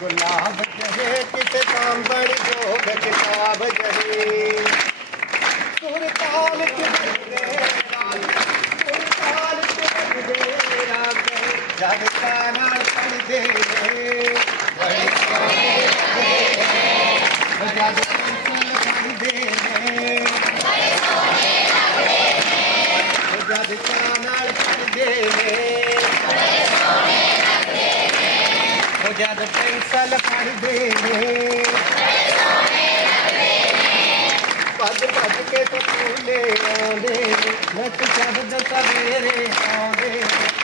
गुलाब ਆਉਂਦੇ ਨੇ ਨੱਟ ਸ਼ਬਦ ਸਵੇਰੇ ਆਉਂਦੇ ਨੇ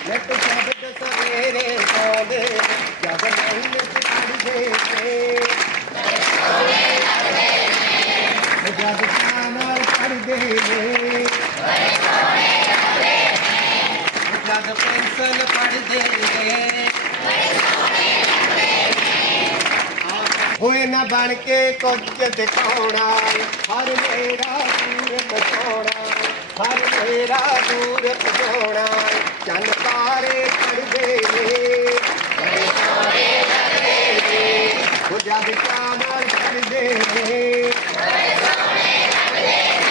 ਨੱਟ ਸ਼ਬਦ ਸਵੇਰੇ ਆਉਂਦੇ ਨੇ ਜਦ ਨਹੀਂ ਨੱਟ ਪੜਦੇ ਨੇ ਉਹ ਜਦ ਕਾਂ ਨਾਲ ਪੜਦੇ ਨੇ ਉਹ ਜਦ ਪੈਨਸਲ ਫੜਦੇ ਨੇ ਹੋਏ ਨਾ ਬਣ ਕੇ ਕੁਝ ਦਿਖਾਉਣਾ ਹਰ ਮੇਰਾ ਦੂਰ ਪਛੋਣਾ ਹਰ ਮੇਰਾ ਦੂਰ ਪਛੋਣਾ ਚੰਨ ਤਾਰੇ ਚੜਦੇ ਨੇ ਬੜੇ ਸੋਹਣੇ ਲੱਗਦੇ ਨੇ ਉਹ ਜਦ ਚਾਹ ਨਾਲ ਚੜਦੇ ਨੇ ਬੜੇ ਸੋਹਣੇ ਲੱਗਦੇ ਨੇ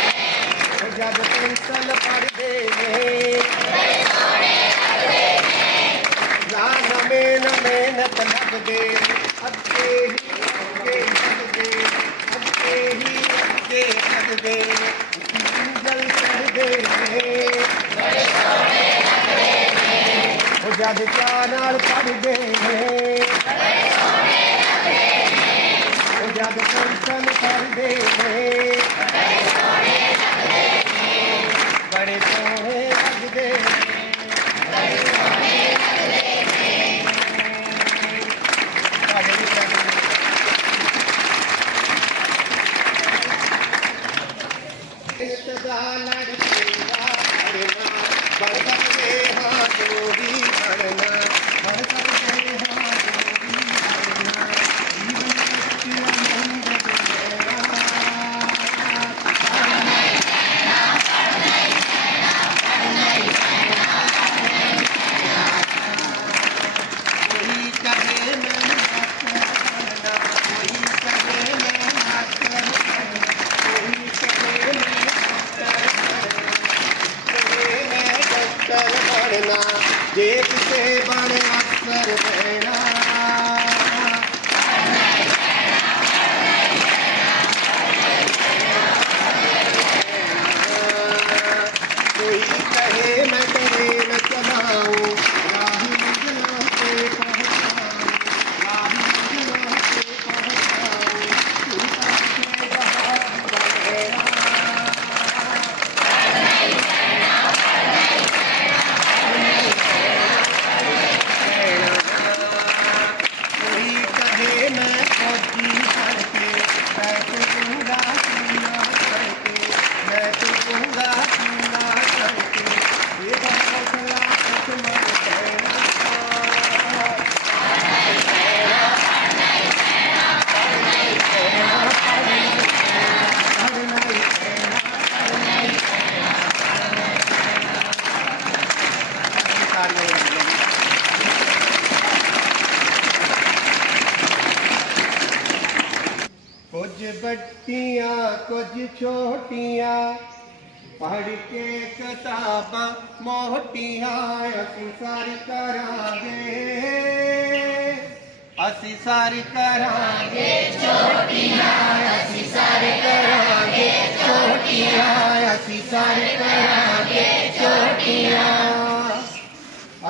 ਉਹ ਜਦ ਪੈਨਸਲ ਪੜਦੇ ਨੇ ਬੜੇ ਸੋਹਣੇ ਲੱਗਦੇ ਨੇ ਨਾ ਨਵੇਂ ਨਵੇਂ ਨਤ ਲੱਗਦੇ ਅੱਗੇ ਹੀ ਅੱਗੇ ਜਦ ਚਾਹ ਨਾਲ ਪੜਦੇ ਨੇ ਬੜੇ ਸੋਹਣੇ ਲੱਗਦੇ ਨੇ ਉਹ ਜਦ ਕੰਸਨ ਕਰਦੇ ਨੇ ਬੜੇ ਸੋਹਣੇ ਲੱਗਦੇ ਨੇ ਬੜੇ ਸੋਹਣੇ ਲੱਗਦੇ ਨੇ Thank you. कुझ पढ़ के किताब मोटियां असीं सारी करांगे। असीं सारी करांगे छोटिय असीं सारी करांगे। छोटिय असीं सारी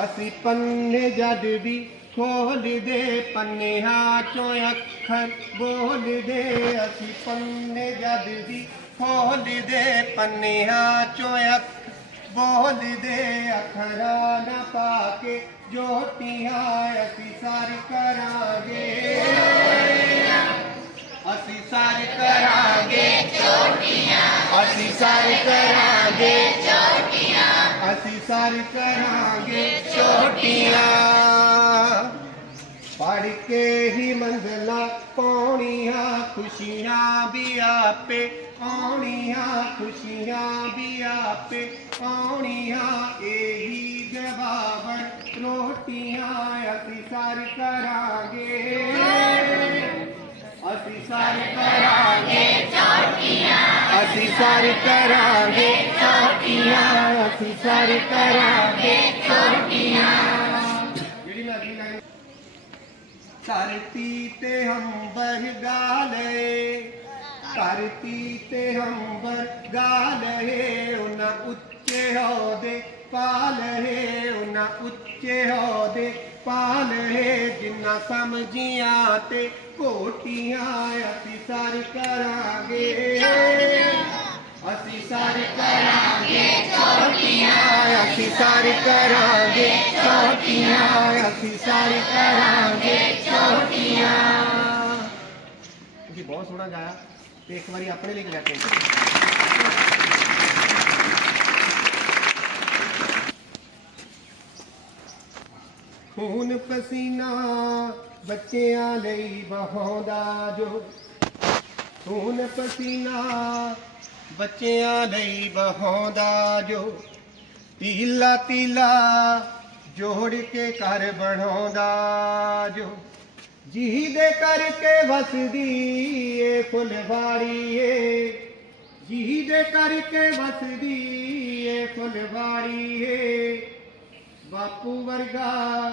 असी पन्ने भी खोल दे, पन्ने चो अखर बोल दे। असी पन्ने भी खोल दे, पन्ने चो अखर बोल दे। अखरा न पाके ज्योतियाँ असी सारी करागे। असी सारी करागे ज्योतियाँ असी सारी करागे। सर करांगे चोटियाँ। पढ़ के ही मंजला पौनिया खुशियाँ भी आपे आनिया खुशियाँ भी आपे आनिया यही जवाब रोटियाँ। असी सर करांगे असी सर करांगे चोटियाँ असी सर करांगे चोटियाँ। करती ते हम बर गाले। करती ते हम बर गाले। उन उच्चे होदे पाल। हे उन उच्चे होदे पाल। हे जिन्ना समझिया ते कोटियाँ अति सारी करांगे। असी सारी करांगे। ਅਸੀਂ ਸਾਰੇ ਕਰਾਂਗੇ ਚੋਟੀਆਂ ਅਸੀਂ ਸਾਰੇ ਕਰਾਂਗੇ ਚੋਟੀਆਂ ਤੁਸੀਂ ਬਹੁਤ ਸੋਹਣਾ ਗਾਇਆ ਤੇ ਇੱਕ ਵਾਰੀ ਆਪਣੇ ਲਈ ਗਾਇਆ ਤੇ ਖੂਨ ਪਸੀਨਾ ਬੱਚਿਆਂ ਲਈ ਬਹਾਉਂਦਾ ਜੋ ਖੂਨ ਪਸੀਨਾ ਬੱਚਿਆਂ ਲਈ ਬਹਾਉਂਦਾ ਜੋ ਤੀਲਾ ਤੀਲਾ ਜੋੜ ਕੇ ਘਰ ਬਣਾਉਂਦਾ ਜੋ। ਜੀ ਜਿਹਦੇ ਕਰਕੇ ਵਸਦੀ ਏ ਫੁੱਲਵਾੜੀ ਏ। ਜਿਹਦੇ ਕਰਕੇ ਵਸਦੀ ਏ ਫੁੱਲਵਾੜੀ ਏ। ਬਾਪੂ ਵਰਗਾ,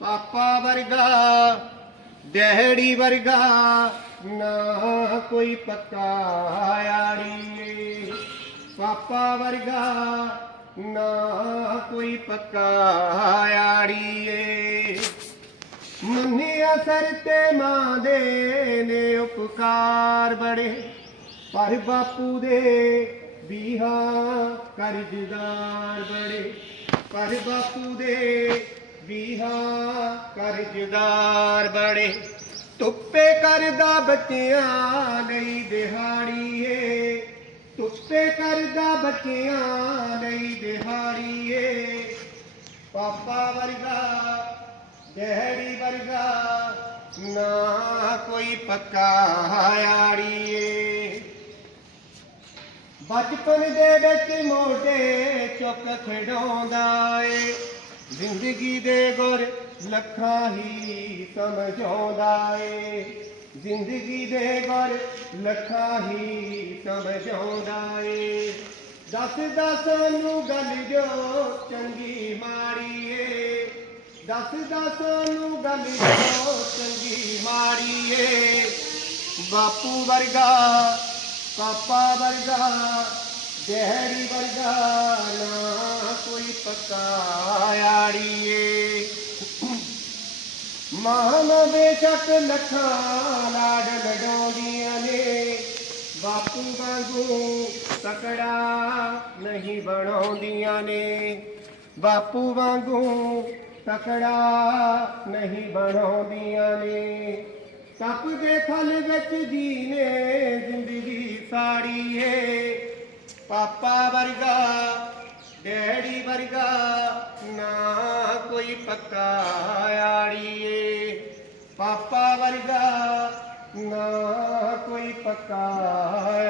ਪਾਪਾ ਵਰਗਾ, ਡੈਡੀ ਵਰਗਾ ਨਾ ਕੋਈ ਪੱਕਾ ਆੜੀ ਪਾਪਾ ਵਰਗਾ ਨਾ ਕੋਈ ਪੱਕਾ ਆੜੀ ਮੁੰਨੀ ਅਸਰ ਤੇ ਮਾਂ ਦੇ ਨੇ ਉਪਕਾਰ ਬੜੇ, ਪਰ ਬਾਪੂ ਦੇ ਵੀਹਾ ਕਰਜ਼ਦਾਰ ਬੜੇ। ਪਰ ਬਾਪੂ ਦੇ ਵੀਹਾ ਕਰਜ਼ਦਾਰ ਬੜੇ। ਧੁੱਪੇ ਕਰਦਾ ਬੱਚਿਆਂ ਲਈ ਦਿਹਾੜੀਏ ਧੁੱਪੇ ਕਰਦਾ ਬੱਚਿਆਂ ਲਈ ਦਿਹਾੜੀਏ। ਪਾਪਾ ਵਰਗਾ ਡੈਡੀ ਵਰਗਾ, ਨਾ ਕੋਈ ਪੱਕਾ ਆੜੀਏ। ਬਚਪਨ ਦੇ ਵਿੱਚ ਮੋਢੇ ਚੁੱਕ ਖੜਾਉਂਦਾ ਏ ਜ਼ਿੰਦਗੀ ਦੇ ਗੁਰ ਲੱਖਾਂ ਹੀ ਸਮਝਾਉਂਦਾ ਏ ਜ਼ਿੰਦਗੀ ਦੇ ਗੁਰ ਲੱਖਾਂ ਹੀ ਸਮਝਾਉਂਦਾ ਏ ਦੱਸਦਾ ਸਾਨੂੰ ਗੱਲ ਜੋ ਚੰਗੀ ਮਾੜੀ ਏ ਦੱਸਦਾ ਸਾਨੂੰ ਗੱਲ ਜੋ ਚੰਗੀ ਮਾੜੀ ਏ ਬਾਪੂ ਵਰਗਾ, ਪਾਪਾ ਵਰਗਾ ਦਹਿਰੀ ਵਰਗਾ ਨਾ ਕੋਈ ਪੱਕਾ ਆੜੀਏ। ਮਾਂ ਬੇਸ਼ੱਕ ਲੱਖਾਂ ਲਾਡ ਲਡਾਉਂਦੀਆਂ ਨੇ। ਬਾਪੂ ਵਾਂਗੂ ਤਕੜਾ ਨਹੀਂ ਬਣਾਉਂਦੀਆਂ ਨੇ। ਬਾਪੂ ਵਾਂਗੂ ਤਕੜਾ ਨਹੀਂ ਬਣਾਉਂਦੀਆਂ ਨੇ। ਸੱਪ ਦੇ ਫਲ ਵਿੱਚ ਜੀਨੇ ਜ਼ਿੰਦਗੀ ਸਾੜੀ ਏ ਪਾਪਾ ਵਰਗਾ, ਡੈਡੀ ਵਰਗਾ ਨਾ ਕੋਈ ਪੱਕਾ তাকায়